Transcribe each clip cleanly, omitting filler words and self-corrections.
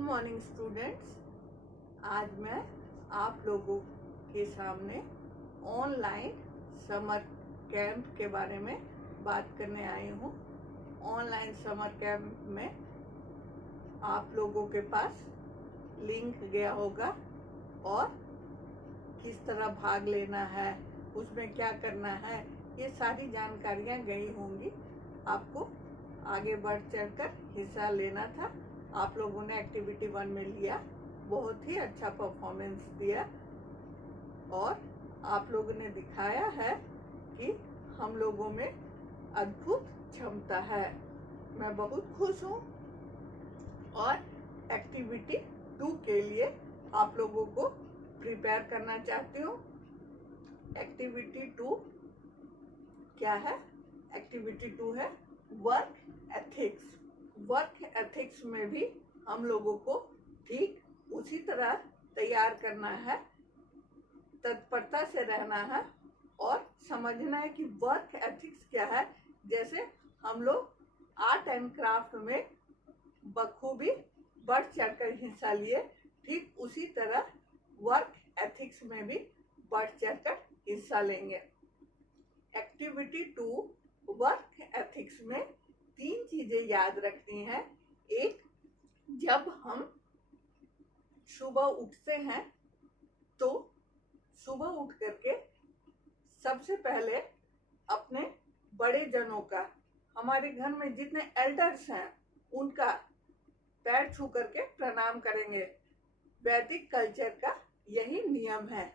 Morning students. आज मैं आप लोगों के सामने ऑनलाइन समर कैंप के बारे में बात करने आई हूँ। ऑनलाइन समर कैंप में आप लोगों के पास लिंक गया होगा और किस तरह भाग लेना है, उसमें क्या करना है, ये सारी जानकारियाँ गई होंगी। आपको आगे बढ़ चढ़कर हिस्सा लेना था। आप लोगों ने एक्टिविटी 1 में लिया, बहुत ही अच्छा परफॉर्मेंस दिया और आप लोगों ने दिखाया है कि हम लोगों में अद्भुत क्षमता है। मैं बहुत खुश हूँ और एक्टिविटी 2 के लिए आप लोगों को प्रिपेयर करना चाहती हूँ। एक्टिविटी 2 क्या है? एक्टिविटी 2 है वर्क एथिक्स। वर्क एथिक्स में भी हम लोगों को ठीक उसी तरह तैयार करना है, तत्परता से रहना है और समझना है कि वर्क एथिक्स क्या है। जैसे हम लोग आर्ट एंड क्राफ्ट में बखूबी बढ़ चढ़कर हिस्सा लिए, ठीक उसी तरह वर्क एथिक्स में भी बढ़ चढ़कर हिस्सा लेंगे। एक्टिविटी 2 वर्क एथिक्स में 3 चीजें याद रखनी है। एक, जब हम सुबह उठते हैं तो सुबह उठ करके सबसे पहले अपने बड़े जनों का, हमारे घर में जितने एल्डर्स हैं उनका पैर छू करके प्रणाम करेंगे। वैदिक कल्चर का यही नियम है।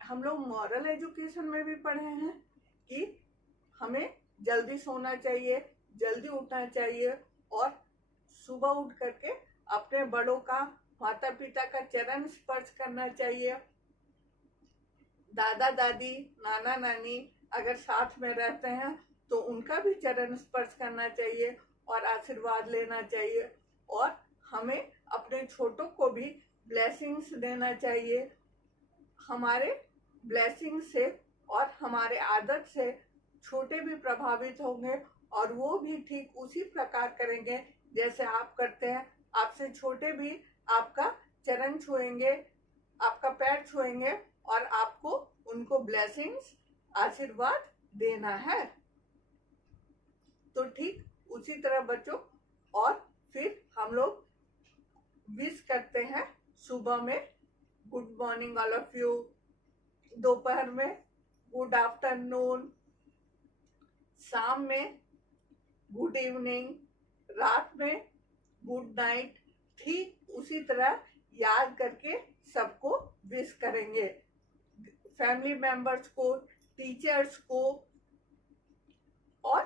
हम लोग मॉरल एजुकेशन में भी पढ़े हैं कि हमें जल्दी सोना चाहिए, जल्दी उठना चाहिए और सुबह उठ करके अपने बड़ों का, माता पिता का चरण स्पर्श करना चाहिए। दादा दादी, नाना नानी अगर साथ में रहते हैं तो उनका भी चरण स्पर्श करना चाहिए और आशीर्वाद लेना चाहिए। और हमें अपने छोटों को भी ब्लेसिंग्स देना चाहिए। हमारे ब्लेसिंग से और हमारे आदत से छोटे भी प्रभावित होंगे और वो भी ठीक उसी प्रकार करेंगे जैसे आप करते हैं। आपसे छोटे भी आपका चरण छुएंगे, आपका पैर छुएंगे और आपको उनको ब्लेसिंग्स, आशीर्वाद देना है। तो ठीक उसी तरह बच्चों, और फिर हम लोग विश करते हैं सुबह में good morning all of you, दोपहर में गुड आफ्टरनून, शाम में गुड इवनिंग, रात में गुड नाइट। ठीक उसी तरह याद करके सबको विश करेंगे। फैमिली मेंबर्स को, टीचर्स को और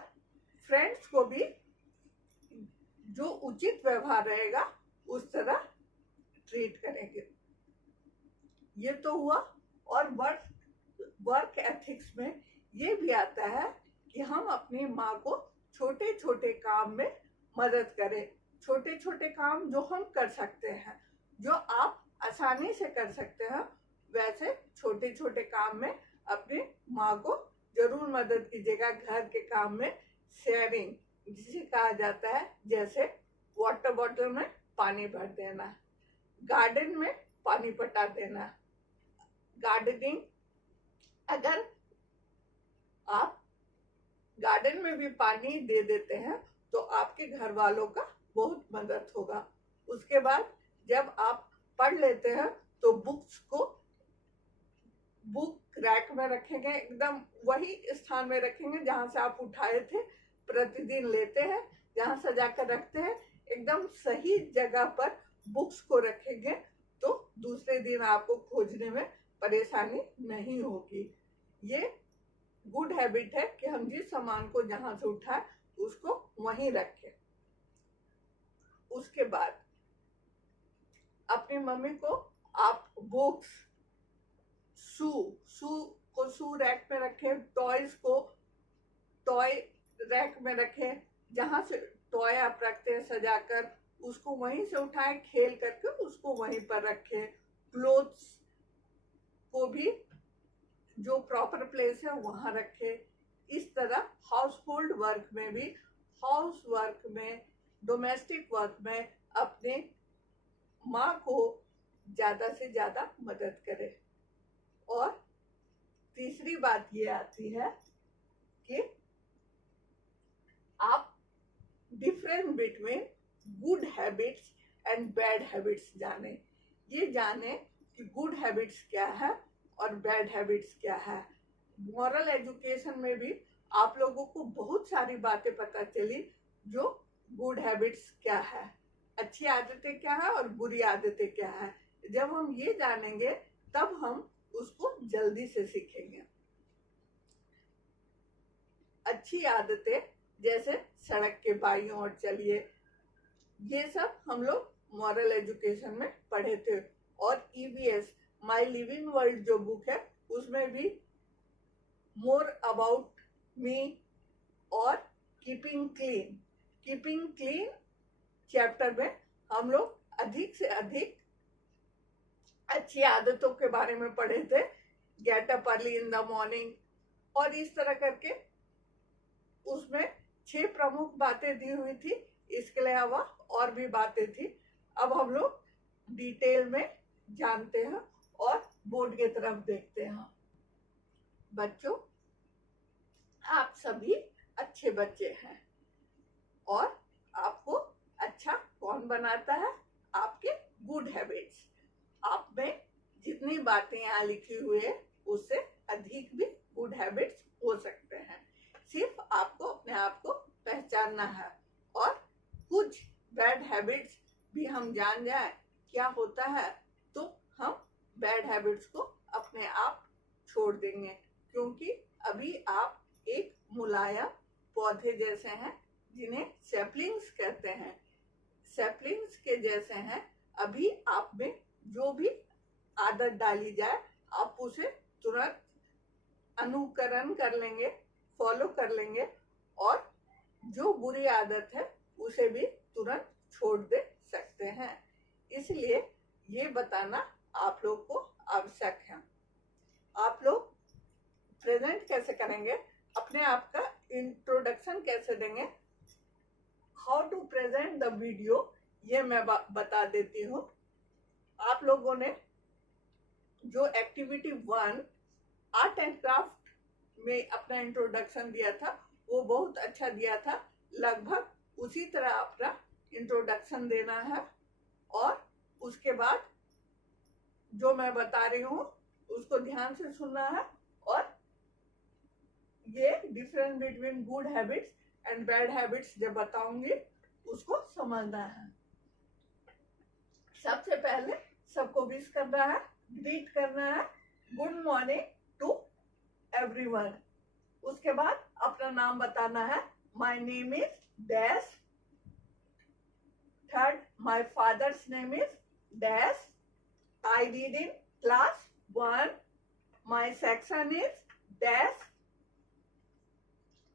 फ्रेंड्स को भी जो उचित व्यवहार रहेगा उस तरह ट्रीट करेंगे। ये तो हुआ। और वर्क एथिक्स में ये भी आता है कि हम अपनी माँ को छोटे छोटे काम में मदद करें। छोटे छोटे काम जो हम कर सकते हैं, जो आप आसानी से कर सकते हैं, वैसे छोटे छोटे काम में अपनी माँ को जरूर मदद कीजिएगा। घर के काम में शेयरिंग जिसे कहा जाता है, जैसे वाटर बॉटल में पानी भर देना, गार्डन में पानी पटा देना। गार्डनिंग, अगर आप गार्डन में भी पानी दे देते हैं तो आपके घर वालों का बहुत मदद होगा। उसके बाद जब आप पढ़ लेते हैं तो बुक्स को बुक रैक में रखेंगे, एकदम वही स्थान में रखेंगे जहां से आप उठाए थे, प्रतिदिन लेते हैं, जहां सजा कर रखते हैं, एकदम सही जगह पर बुक्स को रखेंगे तो दूसरे दिन आपको खोजने में परेशानी नहीं होगी। ये गुड हैबिट है कि हम जिस सामान को जहां से उठाए उसको वहीं रखें। उसके बाद अपनी मम्मी को आप बुक्स, शू रैक में रखें, टॉयज को टॉय रैक में रखें। जहां से टॉय आप रखते हैं सजाकर, उसको वहीं से उठाएं, खेल करके उसको वहीं पर रखें। क्लोथ्स को भी जो प्रॉपर प्लेस है वहां रखें। इस तरह हाउस होल्ड वर्क में भी, हाउस वर्क में, डोमेस्टिक वर्क में अपने माँ को ज़्यादा से ज़्यादा मदद करें। और तीसरी बात ये आती है कि आप difference between good habits and bad habits जाने। ये जाने कि गुड हैबिट्स क्या है और बैड हैबिट्स क्या है। मॉरल एजुकेशन में भी आप लोगों को बहुत सारी बातें पता चली, जो गुड हैबिट्स क्या है, अच्छी आदतें क्या है और बुरी आदतें क्या है। जब हम ये जानेंगे तब हम उसको जल्दी से सीखेंगे। अच्छी आदतें जैसे सड़क के बाईं ओर चलिए, ये सब हम लोग मॉरल एजुकेशन में पढ़े थे। और ईवीएस माय लिविंग वर्ल्ड जो बुक है उसमें भी मोर अबाउट मी और कीपिंग क्लीन चैप्टर में हम लोग अधिक से अधिक अच्छी आदतों के बारे में पढ़े थे। Get up early in the morning और इस तरह करके उसमें 6 प्रमुख बातें दी हुई थी। इसके अलावा और भी बातें थी। अब हम लोग डिटेल में जानते हैं और बोर्ड की तरफ देखते हैं। बच्चों, आप सभी अच्छे बच्चे हैं और आपको अच्छा कौन बनाता है? आपके गुड हैबिट्स। आप में जितनी बातें यहाँ लिखी हुई है उससे अधिक भी गुड हैबिट्स हो सकते हैं। सिर्फ आपको अपने आप को पहचानना है और कुछ बैड हैबिट्स भी हम जान जाए क्या होता है तो हम बैड हैबिट्स को अपने आप छोड़ देंगे, क्योंकि अभी आप एक मुलायम पौधे जैसे हैं जिन्हें सैपलिंग्स कहते हैं। सैपलिंग्स के जैसे हैं। अभी आप में जो भी आदत डाली जाए आप उसे तुरंत अनुकरण कर लेंगे, फॉलो कर लेंगे और जो बुरी आदत है उसे भी तुरंत छोड़ दे सकते हैं। इसलिए ये बताना आप लोग को आवश्यक है। आप लोग प्रेजेंट कैसे करेंगे, अपने आप का इंट्रोडक्शन कैसे देंगे, how to present the video, ये मैं बता देती हूँ। आप लोगों ने जो एक्टिविटी 1 आर्ट एंड क्राफ्ट में अपना इंट्रोडक्शन दिया था वो बहुत अच्छा दिया था। लगभग उसी तरह अपना इंट्रोडक्शन देना है और उसके बाद जो मैं बता रही हूँ उसको ध्यान से सुनना है और ये difference between good habits and bad habits जब बताऊंगी उसको समझना है। सबसे पहले सबको विश करना है, ग्रीट करना है, गुड मॉर्निंग टू एवरीवन। उसके बाद अपना नाम बताना है, my name is dash. Third, my father's name is dash. I read in class 1। My section is dash.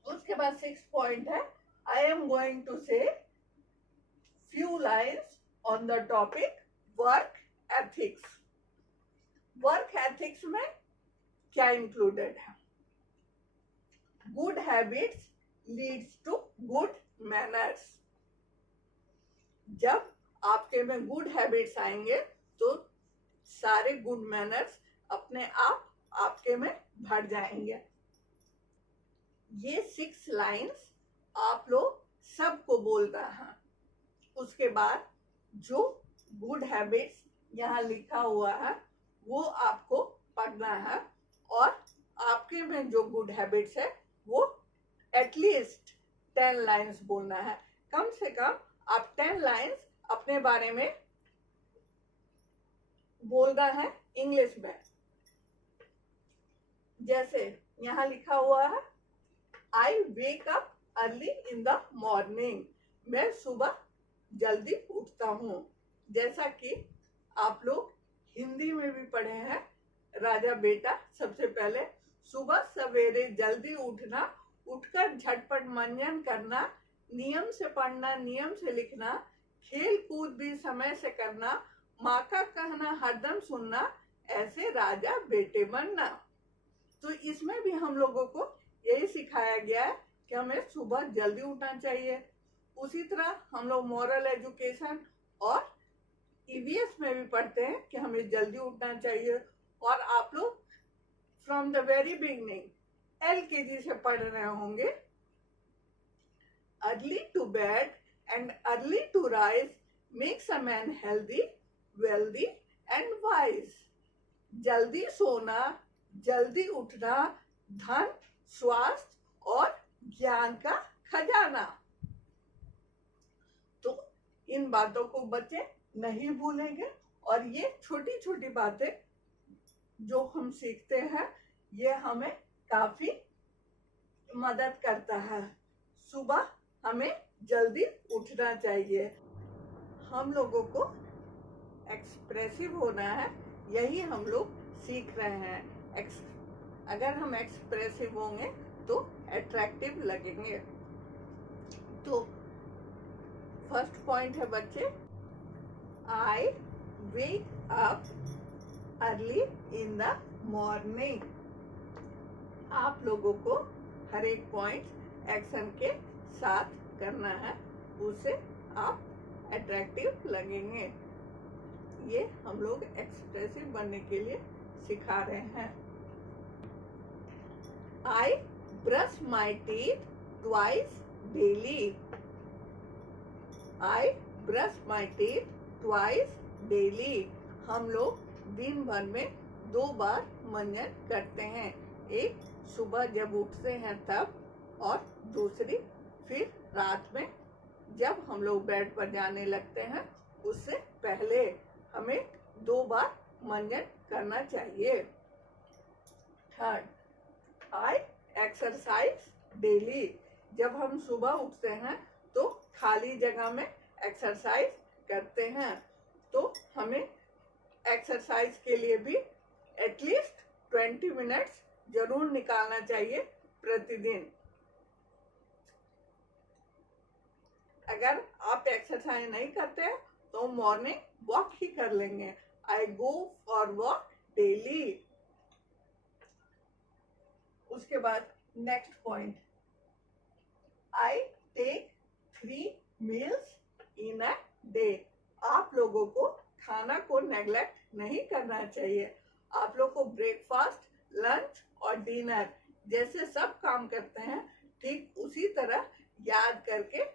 उसके बाद 6 पॉइंट है, I am going to say few lines on the topic work ethics. Work ethics में क्या included है? Good habits leads to good manners. जब आपके में good habits आएंगे तो सारे गुड मैनर्स अपने आप आपके में भर जाएंगे। ये 6 लाइन्स आप लोग सबको बोलना है। उसके बाद जो गुड हैबिट्स यहाँ लिखा हुआ है वो आपको पढ़ना है और आपके में जो गुड हैबिट्स है वो एटलीस्ट 10 लाइन्स बोलना है। कम से कम आप 10 लाइन्स अपने बारे में बोलना है इंग्लिश में। जैसे यहाँ लिखा हुआ है, I wake up early in the morning. मैं सुबह जल्दी उठता हूँ। जैसा कि आप लोग हिंदी में भी पढ़े हैं, राजा बेटा सबसे पहले सुबह सवेरे जल्दी उठना, उठकर झटपट मंजन करना, नियम से पढ़ना, नियम से लिखना, खेल कूद भी समय से करना, माँ का कहना हरदम सुनना, ऐसे राजा बेटे बनना। तो इसमें भी हम लोगों को यही सिखाया गया है कि हमें सुबह जल्दी उठना चाहिए। उसी तरह हम लोग मॉरल एजुकेशन और ईवीएस में भी पढ़ते हैं कि हमें जल्दी उठना चाहिए, और आप लोग from the very beginning LKG से पढ़ रहे होंगे। Early to bed and early to rise makes a man healthy, wealthy and wise. जल्दी सोना, जल्दी उठना धन, स्वास्थ्य और ज्ञान का खजाना। तो इन बातों को बच्चे नहीं भूलेंगे, और ये छोटी छोटी बातें जो हम सीखते हैं ये हमें काफी मदद करता है। सुबह हमें जल्दी उठना चाहिए। हम लोगों को एक्सप्रेसिव होना है, यही हम लोग सीख रहे हैं। अगर हम एक्सप्रेसिव होंगे तो अट्रैक्टिव लगेंगे। तो फर्स्ट पॉइंट है बच्चे, I wake up early in the morning. आप लोगों को हर एक पॉइंट एक्शन के साथ करना है, उससे आप अट्रैक्टिव लगेंगे। ये हम लोग एक्सप्रेसिव बनने के लिए सिखा रहे हैं। I brush my teeth twice daily. I brush my teeth twice daily. हम लोग दिन भर में 2 बार मंजन करते हैं, एक सुबह जब उठते हैं तब, और दूसरी फिर रात में जब हम लोग बेड पर जाने लगते हैं उससे पहले हमें 2 बार मंजन करना चाहिए। थर्ड, आई एक्सरसाइज डेली। जब हम सुबह उठते हैं तो खाली जगह में एक्सरसाइज करते हैं, तो हमें एक्सरसाइज के लिए भी एटलीस्ट 20 मिनट्स जरूर निकालना चाहिए प्रतिदिन। अगर आप एक्सरसाइज नहीं करते हैं तो मॉर्निंग वॉक ही कर लेंगे। I go for walk daily. उसके बाद next point, I take 3 meals in a day. आप लोगों को खाना को नेग्लेक्ट नहीं करना चाहिए। आप लोग को ब्रेकफास्ट, लंच और डिनर जैसे सब काम करते हैं, ठीक उसी तरह याद करके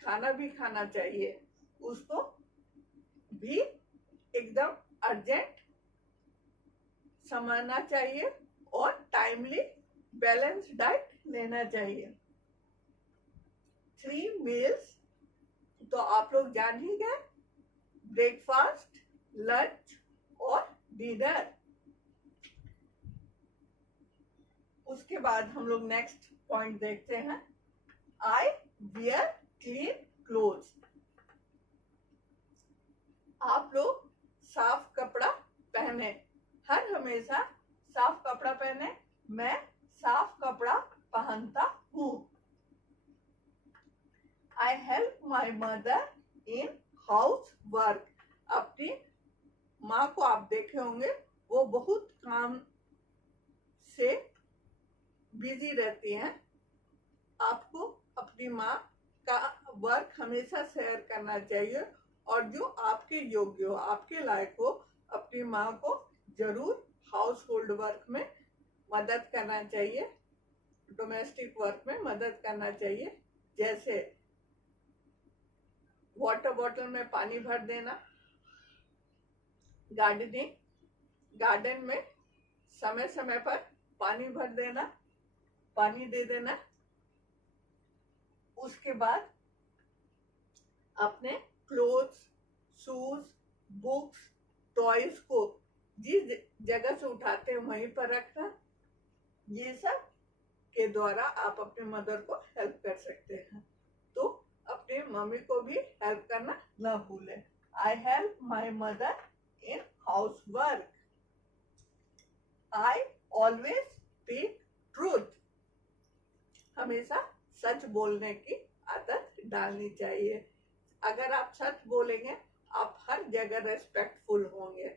खाना भी खाना चाहिए। उसको भी एकदम अर्जेंट समझना चाहिए और टाइमली बैलेंस डाइट लेना चाहिए। 3 मील्स तो आप लोग जान ही गए, ब्रेकफास्ट, लंच और डिनर। उसके बाद हम लोग नेक्स्ट पॉइंट देखते हैं, आई वियर क्लीन क्लोथ्स। आप लोग साफ कपड़ा पहने, हर हमेशा साफ कपड़ा पहने। मैं साफ कपड़ा पहनता हूँ। I help my mother in house work. अपनी माँ को आप देखे होंगे, वो बहुत काम से बिजी रहती हैं। आपको अपनी माँ का वर्क हमेशा शेयर करना चाहिए, और जो आपके योग्य हो, आपके लायक हो, अपनी माँ को जरूर हाउस होल्ड वर्क में मदद करना चाहिए, डोमेस्टिक वर्क में मदद करना चाहिए। जैसे वाटर बॉटल में पानी भर देना, गार्डन में समय समय पर पानी भर देना, पानी दे देना। उसके बाद अपने क्लोथ्स, शूज, बुक्स, टॉयज को जिस जगह से उठाते हैं वहीं पर रखना। ये सब के द्वारा आप अपने मदर को हेल्प कर सकते हैं। तो अपने मम्मी को भी हेल्प करना ना भूलें। I help my mother in house work. I always speak truth. हमेशा सच बोलने की आदत डालनी चाहिए। अगर आप सच बोलेंगे, आप हर जगह रेस्पेक्टफुल होंगे।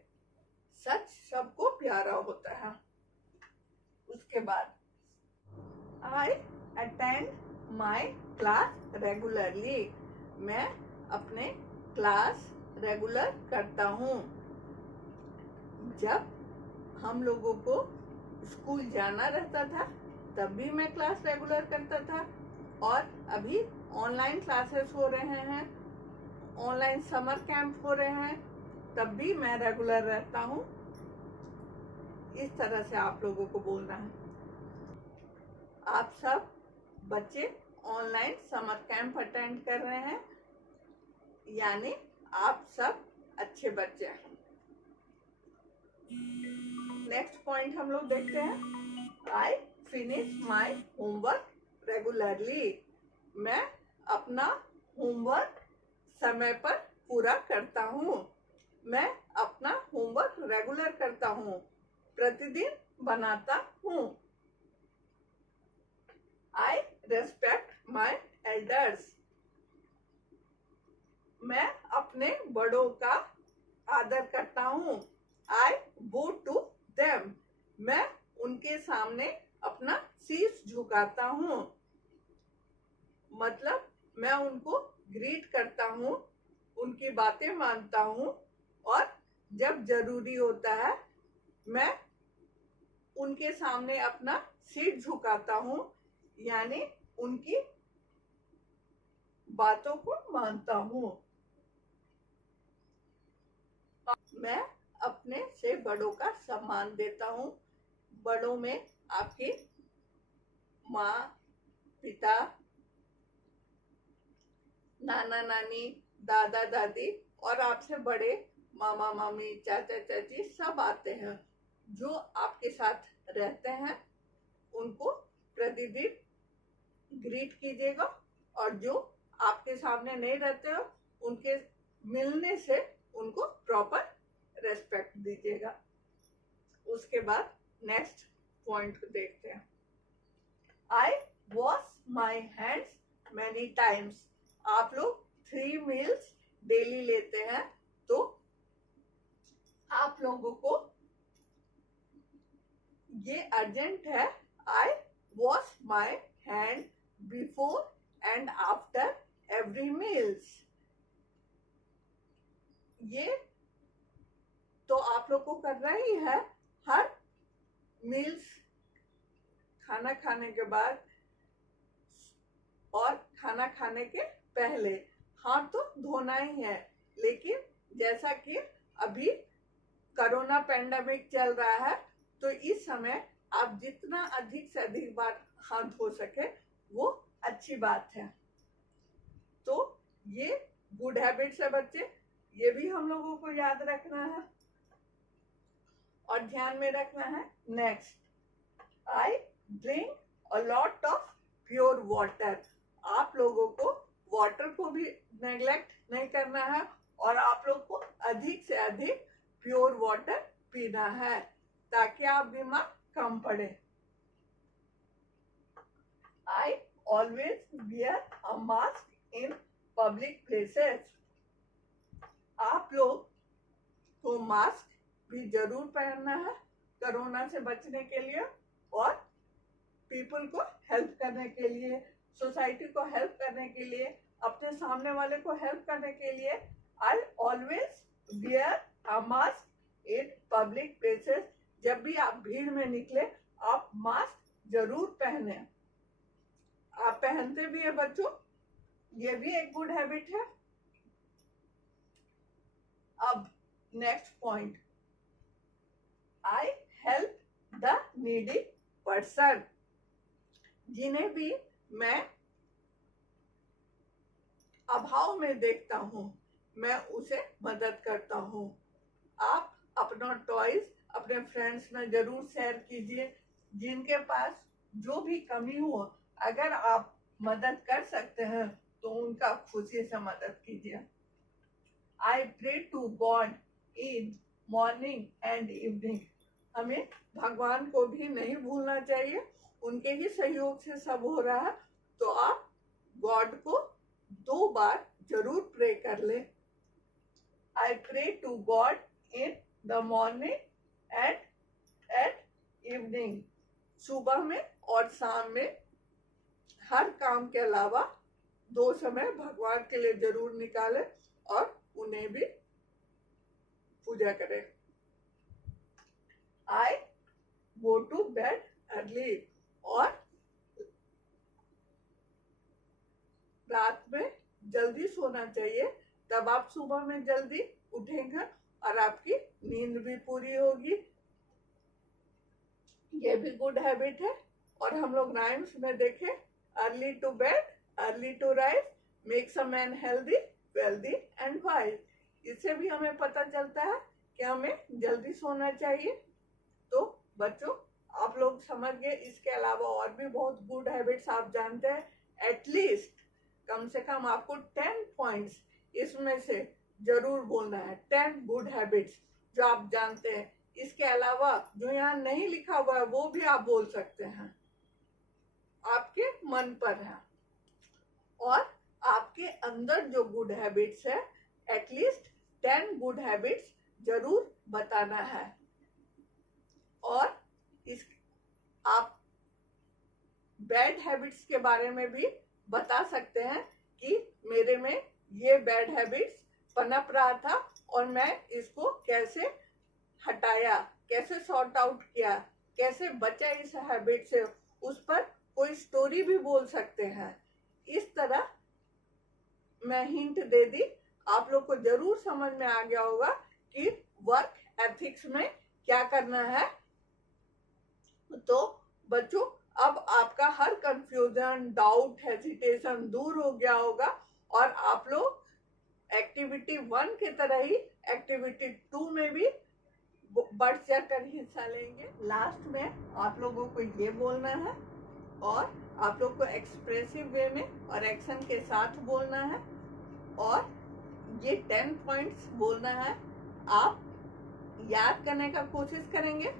सच सबको प्यारा होता है। उसके बाद I attend my class regularly. मैं अपने क्लास रेगुलर करता हूँ। जब हम लोगों को स्कूल जाना रहता था तब भी मैं क्लास रेगुलर करता था, और अभी ऑनलाइन क्लासेस हो रहे हैं, ऑनलाइन समर कैंप हो रहे हैं, तब भी मैं रेगुलर रहता हूँ। इस तरह से आप लोगों को बोलना है। आप सब बच्चे ऑनलाइन समर कैंप अटेंड कर रहे हैं, यानी आप सब अच्छे बच्चे हैं। नेक्स्ट पॉइंट हम लोग देखते हैं। I finish my homework regularly. मैं अपना होमवर्क समय पर पूरा करता हूँ। मैं अपना होमवर्क रेगुलर करता हूँ, प्रतिदिन बनाता हूँ। आई रेस्पेक्ट माई एल्डर्स। मैं अपने बड़ों का आदर करता हूँ। आई बो टू देम। मैं उनके सामने अपना शीश झुकाता हूँ, मतलब मैं उनको ग्रीट करता हूँ, उनकी बातें मानता हूँ, और जब जरूरी होता है मैं उनके सामने अपना सिर झुकाता हूँ, यानी उनकी बातों को मानता हूँ। मैं अपने से बड़ों का सम्मान देता हूँ। बड़ों में आपकी माँ, पिता, नाना नानी, दादा दादी और आपसे बड़े मामा मामी, चाचा चाची सब आते हैं। जो आपके साथ रहते हैं उनको प्रतिदिन ग्रीट कीजिएगा, और जो आपके सामने नहीं रहते हो उनके मिलने से उनको प्रॉपर रेस्पेक्ट दीजिएगा। उसके बाद नेक्स्ट पॉइंट को देखते हैं। I wash my hands many times. आप लोग 3 मील्स डेली लेते हैं, तो आप लोगों को ये अर्जेंट है। I wash my hand before and after every meals. ये तो आप लोग को करना ही है। हर मील्स, खाना खाने के बाद और खाना खाने के पहले हाथ तो धोना ही है। लेकिन जैसा कि अभी कोरोना पैंडेमिक चल रहा है, तो इस समय आप जितना अधिक से अधिक बार हाथ धो सके वो अच्छी बात है। तो ये गुड हैबिट्स है बच्चे, ये भी हम लोगों को याद रखना है और ध्यान में रखना है। Next, I drink a lot of pure water. आप लोगों को वाटर को भी नेग्लेक्ट नहीं करना है, और आप लोग को अधिक से अधिक प्योर वाटर पीना है ताकि आप बीमार कम पड़े। I always wear a mask in public places. आप लोग को मास्क भी जरूर पहनना है कोरोना से बचने के लिए, और पीपल को हेल्प करने के लिए, सोसाइटी को हेल्प करने के लिए, अपने सामने वाले को हेल्प करने के लिए। I always wear a mask in public places. जब भी आप भीड़ में निकले आप मास्क जरूर पहने। आप पहनते भी है बच्चों, ये भी एक गुड हैबिट है। अब next point, I help the needy person. जिन्हें भी मैं अभाव में देखता हूँ मैं उसे मदद करता हूँ। आप अपना टॉयज अपने फ्रेंड्स में जरूर शेयर कीजिए। जिनके पास जो भी कमी हो, अगर आप मदद कर सकते हैं तो उनका खुशी से मदद कीजिए। I pray to God in morning and evening. हमें भगवान को भी नहीं भूलना चाहिए, उनके ही सहयोग से सब हो रहा है। तो आप गॉड को 2 बार जरूर प्रे कर ले। I pray to God in the morning and at evening. सुबह में और शाम में हर काम के अलावा 2 समय भगवान के लिए जरूर निकाले और उन्हें भी पूजा करें। आई गो टू बेड अर्ली, और रात में जल्दी सोना चाहिए, तब आप सुबह में जल्दी उठेंगे और आपकी नींद भी पूरी होगी। ये भी गुड हैबिट है। और हम लोग राइम्स में देखें, early to bed early to rise makes a man healthy wealthy and wise. इससे भी हमें पता चलता है कि हमें जल्दी सोना चाहिए। तो बच्चों, आप लोग समझ गए। इसके अलावा और भी बहुत गुड हैबिट्स आप जानते हैं। एटलीस्ट कम से कम आपको 10 पॉइंट्स इसमें से जरूर बोलना है। 10 गुड हैबिट्स जो आप जानते हैं। इसके अलावा जो यहाँ नहीं लिखा हुआ है वो भी आप बोल सकते हैं, आपके मन पर है। और आपके अंदर जो गुड हैबिट्स है, एटलीस्ट 10 गुड हैबिट्स जरूर बताना है। और इस आप बैड हैबिट्स के बारे में भी बता सकते हैं कि मेरे में ये बैड हैबिट्स पनप रहा था और मैं इसको कैसे हटाया, कैसे सॉर्ट आउट किया, कैसे बचा इस हैबिट से। उस पर कोई स्टोरी भी बोल सकते हैं। इस तरह मैं हिंट दे दी। आप लोग को जरूर समझ में आ गया होगा कि वर्क एथिक्स में क्या करना है। तो बच्चों, अब आपका हर कंफ्यूजन, डाउट, हेजिटेशन दूर हो गया होगा और आप लोग एक्टिविटी 1 की तरह ही एक्टिविटी 2 में भी बढ़ चढ़कर हिस्सा लेंगे। लास्ट में आप लोगों को ये बोलना है और आप लोग को एक्सप्रेसिव वे में और एक्शन के साथ बोलना है और ये 10 पॉइंट्स बोलना है। आप याद करने का कोशिश करेंगे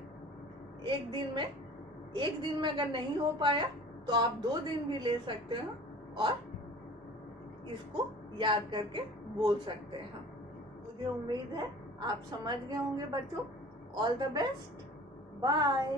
एक दिन में अगर नहीं हो पाया तो आप 2 दिन भी ले सकते हैं और इसको याद करके बोल सकते हैं। मुझे उम्मीद है आप समझ गए होंगे बच्चों। All the best, bye.